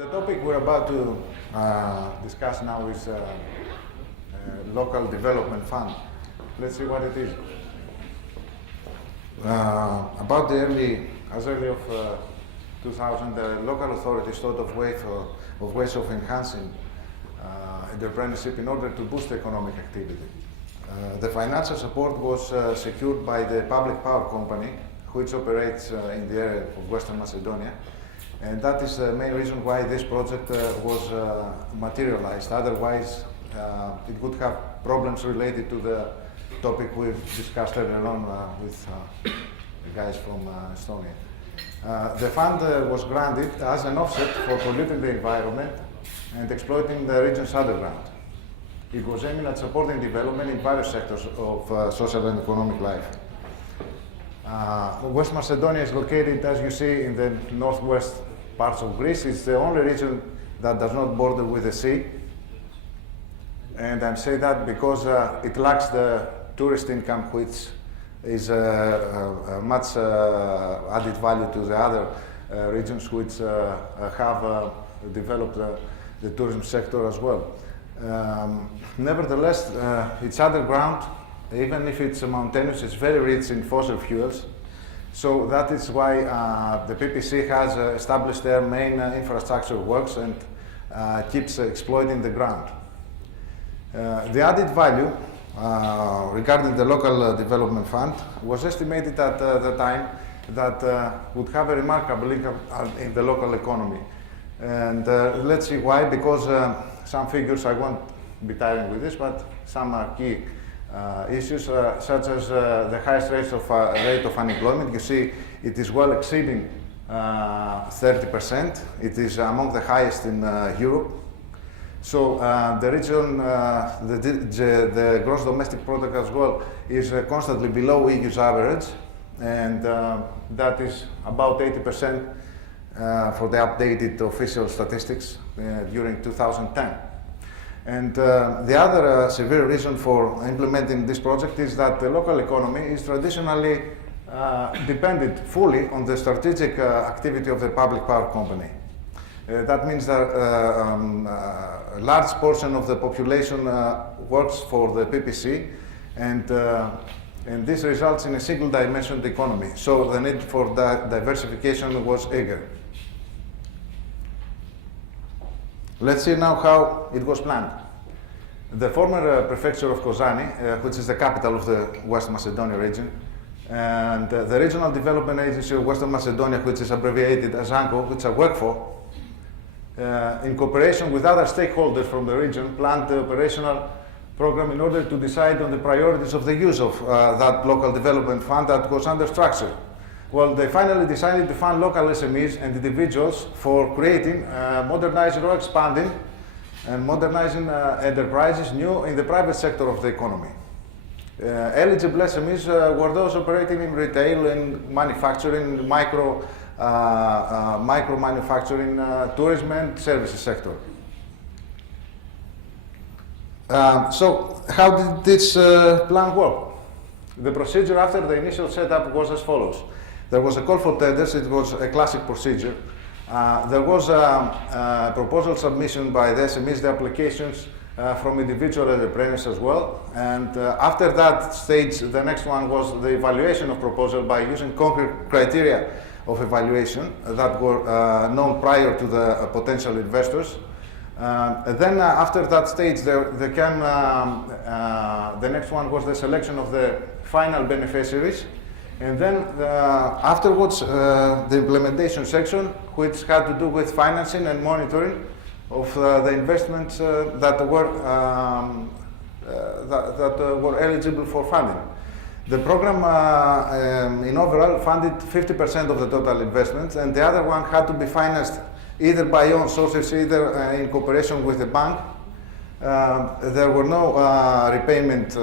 The topic we're about to discuss now is local development fund. Let's see what it is. About the as early of 2000, the local authorities thought of ways of enhancing entrepreneurship in order to boost economic activity. The financial support was secured by the public power company, which operates in the area of Western Macedonia. And that is the main reason why this project was materialized. Otherwise, it would have problems related to the topic we've discussed earlier on with the guys from Estonia. The fund was granted as an offset for polluting the environment and exploiting the region's underground. It was aiming at supporting development in various sectors of social and economic life. West Macedonia is located, as you see, in the northwest parts of Greece. It's the only region that does not border with the sea. And I'm saying that because it lacks the tourist income, which is much added value to the other regions which have developed the tourism sector as well. Nevertheless, it's underground. Even if it's mountainous, it's very rich in fossil fuels. So that is why the PPC has established their main infrastructure works and keeps exploiting the ground. The added value regarding the local development fund was estimated at the time that would have a remarkable income in the local economy. And let's see why, because some figures, I won't be tiring with this, but some are key issues, such as the highest rate of unemployment. You see, it is well exceeding 30%. It is among the highest in Europe. So the region, the gross domestic product as well, is constantly below EU's average, and that is about 80% for the updated official statistics during 2010. And the other severe reason for implementing this project is that the local economy is traditionally dependent fully on the strategic activity of the public power company. That means that a large portion of the population works for the PPC, and this results in a single-dimensional economy. So the need for diversification was eager. Let's see now how it was planned. The former prefecture of Kozani, which is the capital of the West Macedonia region, and the Regional Development Agency of Western Macedonia, which is abbreviated as ANCO, which I work for, in cooperation with other stakeholders from the region, planned the operational program in order to decide on the priorities of the use of that local development fund that was under structure. Well, they finally decided to fund local SMEs and individuals for creating, modernizing or expanding and modernizing enterprises new in the private sector of the economy. Eligible SMEs were those operating in retail, in manufacturing, micro manufacturing, tourism and services sector. So how did this plan work? The procedure after the initial setup was as follows. There was a call for tenders. It was a classic procedure. There was a proposal submission by the SMEs, the applications from individual entrepreneurs as well. And after that stage, the next one was the evaluation of proposal by using concrete criteria of evaluation that were known prior to the potential investors. Then after that stage, there came, the next one was the selection of the final beneficiaries. And then afterwards, the implementation section, which had to do with financing and monitoring of the investments that were eligible for funding. The program in overall funded 50% of the total investments, and the other one had to be financed either by own sources, either in cooperation with the bank. There were no repayment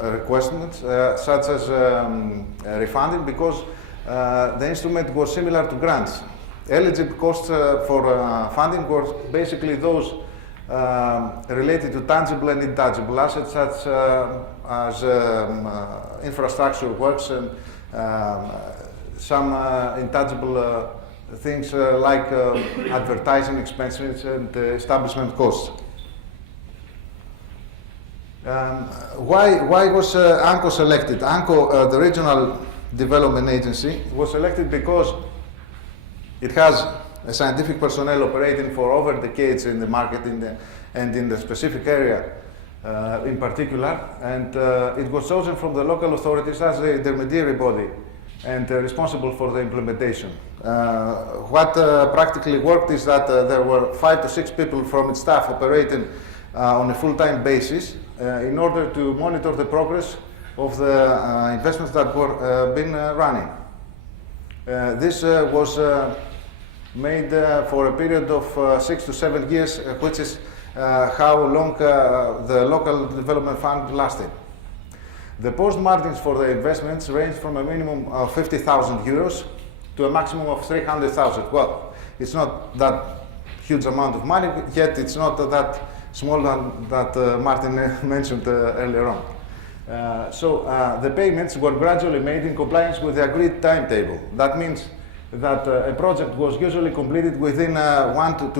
requirements, such as refunding, because the instrument was similar to grants. Eligible costs for funding were basically those related to tangible and intangible assets, such as infrastructure works and some intangible things like advertising expenses and establishment costs. Why was ANCO selected? ANCO, the Regional Development Agency, was selected because it has a scientific personnel operating for over decades in the market and in the specific area in particular, and it was chosen from the local authorities as the intermediary body and responsible for the implementation. What practically worked is that there were 5 to 6 people from its staff operating on a full-time basis in order to monitor the progress of the investments that were being running. This was made for a period of 6 to 7 years, which is how long the local development fund lasted. The post margins for the investments range from a minimum of 50,000 euros to a maximum of 300,000. Well, it's not that huge amount of money, yet it's not that small that Martin mentioned earlier on. So the payments were gradually made in compliance with the agreed timetable. That means that a project was usually completed within 1 to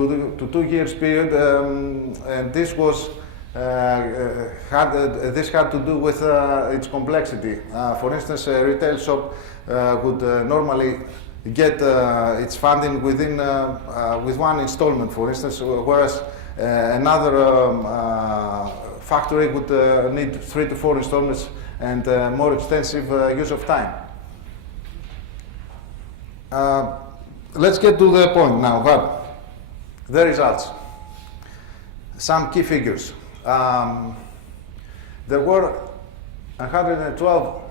2 years period, and this was this had to do with its complexity. For instance, a retail shop would normally get its funding within with one installment, for instance, whereas another factory would need 3 to 4 installments and more extensive use of time. Let's get to the point now. But the results. Some key figures. There were 112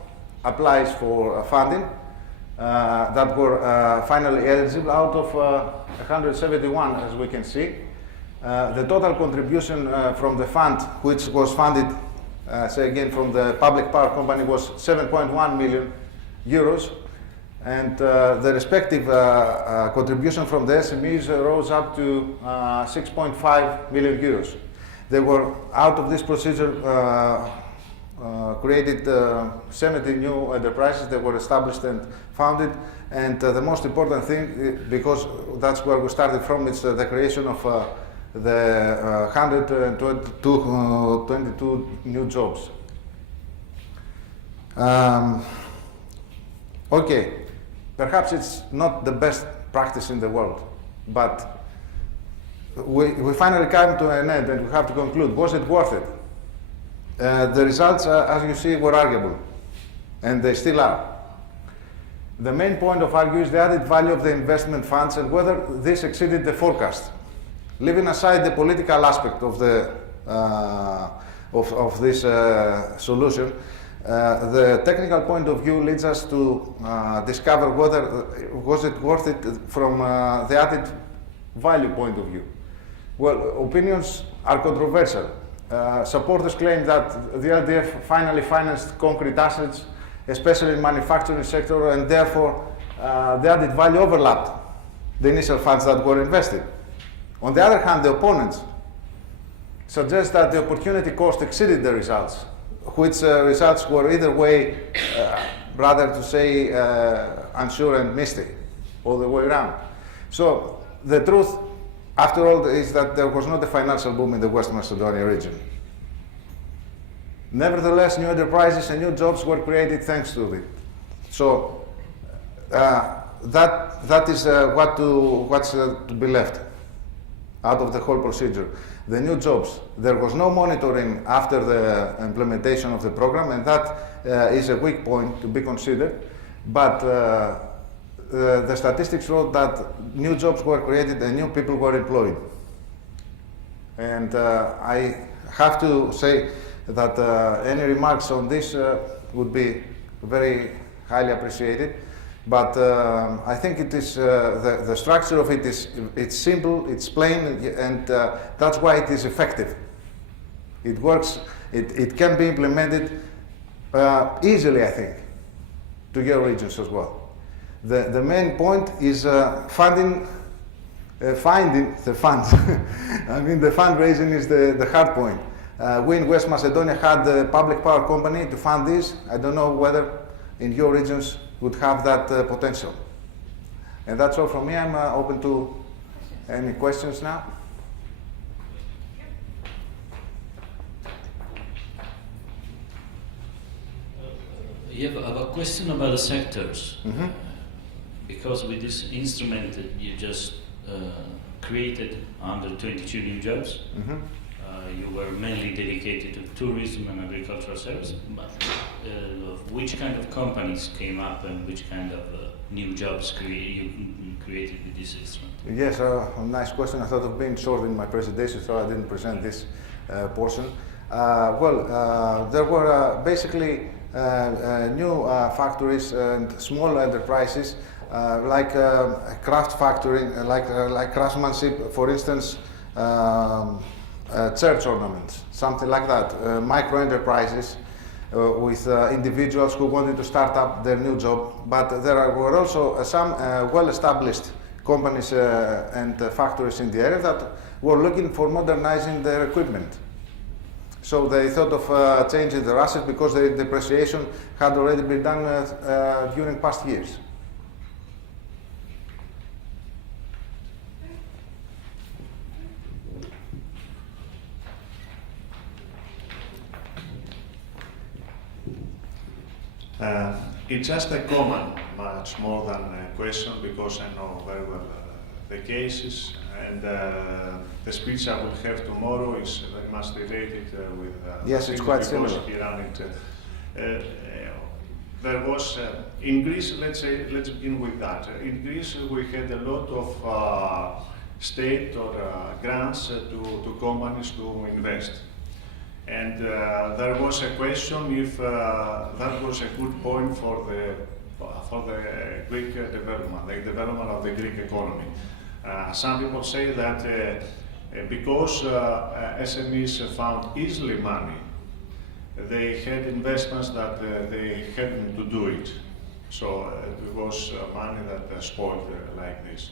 applies for funding that were finally eligible out of 171, as we can see. The total contribution from the fund, which was funded, say again, from the public power company, was 7.1 million euros. And the respective contribution from the SMEs rose up to 6.5 million euros. They were, out of this procedure, created 70 new enterprises that were established and founded. And the most important thing, because that's where we started from, is the creation of the 122 new jobs. Okay, perhaps it's not the best practice in the world, but we finally come to an end and we have to conclude. Was it worth it? The results, as you see, were arguable, and they still are. The main point of argue is the added value of the investment funds and whether this exceeded the forecast. Leaving aside the political aspect of the of this solution, the technical point of view leads us to discover whether was it worth it from the added value point of view. Well, opinions are controversial. Supporters claim that the RDA finally financed concrete assets, especially in manufacturing sector, and therefore the added value overlapped the initial funds that were invested. On the other hand, the opponents suggest that the opportunity cost exceeded the results, which results were either way, rather to say, unsure and misty, all the way around. So the truth, after all, is that there was not a financial boom in the West Macedonia region. Nevertheless, new enterprises and new jobs were created thanks to it. So that is what's to be left out of the whole procedure. The new jobs. There was no monitoring after the implementation of the program, and that is a weak point to be considered. But the statistics showed that new jobs were created and new people were employed. And I have to say that any remarks on this would be very highly appreciated. But I think it is the structure of it is simple, it's plain, and that's why it is effective. It works. It can be implemented easily, I think, to your regions as well. The main point is finding the funds. I mean, the fundraising is the hard point. We in West Macedonia had the public power company to fund this. I don't know whether in your regions would have that potential. And that's all from me. I'm open to any questions now. Yeah, I have a question about the sectors. Because with this instrument that you just created under 22 new jobs, you were mainly dedicated to tourism and agricultural service. But which kind of companies came up and which kind of new jobs you created with this instrument? Yes, a nice question. I thought of being short in my presentation, so I didn't present this portion. There were basically new factories and small enterprises like craft factory, like craftsmanship, for instance, church ornaments, something like that. Micro enterprises with individuals who wanted to start up their new job. But there were also some well-established companies and factories in the area that were looking for modernizing their equipment. So they thought of changing their assets because the depreciation had already been done during past years. It's just a comment, much more than a question, because I know very well the cases, and the speech I will have tomorrow is very much related with yes, it's quite similar. There was in Greece, let's begin with that. In Greece, we had a lot of state or grants to companies to invest. And there was a question if that was a good point for the Greek development, the development of the Greek economy. Some people say that because SMEs found easily money, they had investments that they hadn't to do it. So it was money that spoiled like this.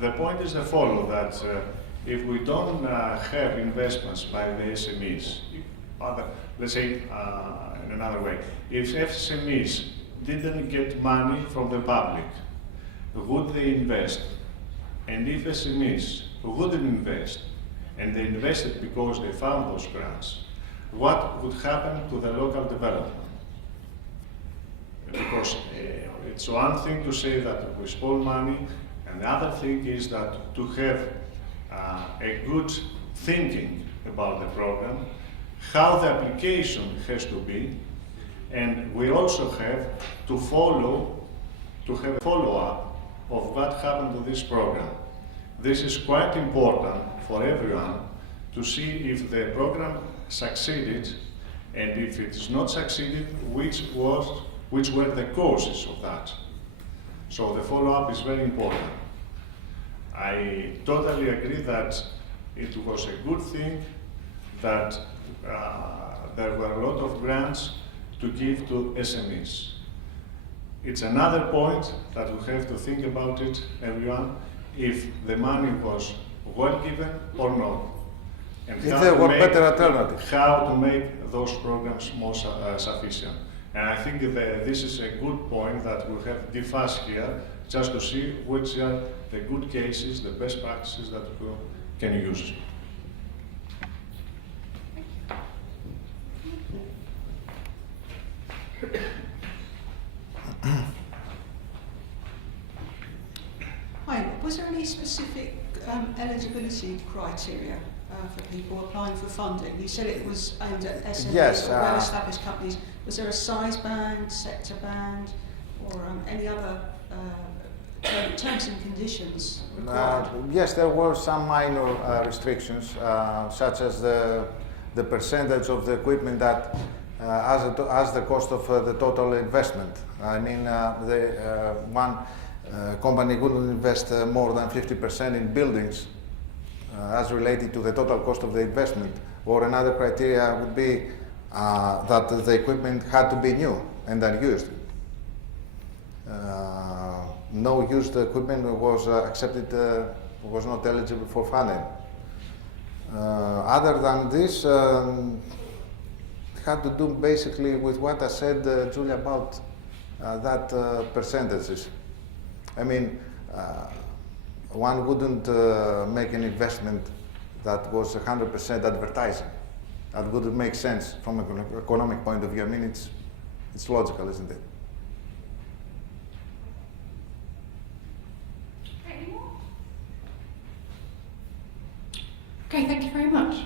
The point is the following, that if we don't have investments by the SMEs, let's say in another way, if SMEs didn't get money from the public, would they invest? And if SMEs wouldn't invest, and they invested because they found those grants, what would happen to the local development? Because it's one thing to say that we spoil money, and the other thing is that to have a good thinking about the program, how the application has to be, and we also have to have a follow-up of what happened to this program. This is quite important for everyone to see if the program succeeded, and if it is not succeeded, which were the causes of that. So the follow-up is very important. I totally agree that it was a good thing that there were a lot of grants to give to SMEs. It's another point that we have to think about it, everyone, if the money was well given or not. And if there were better alternatives. How to make those programs more sufficient. And I think this is a good point that we have DIFASS here, just to see which are the good cases, the best practices that we can use. Hi, was there any specific eligibility criteria for people applying for funding? You said it was aimed at SMEs, yes, or well-established companies. Was there a size band, sector band, or any other terms and conditions required? Yes, there were some minor restrictions, such as the percentage of the equipment that as the cost of the total investment. I mean, one company couldn't invest more than 50% in buildings as related to the total cost of the investment. Or another criteria would be that the equipment had to be new and unused. No used equipment was accepted, was not eligible for funding. Other than this, it had to do basically with what I said, Julia, about that percentages. I mean, one wouldn't make an investment that was 100% advertising. That wouldn't make sense from an economic point of view. I mean, it's logical, isn't it? Any more? Okay, thank you very much.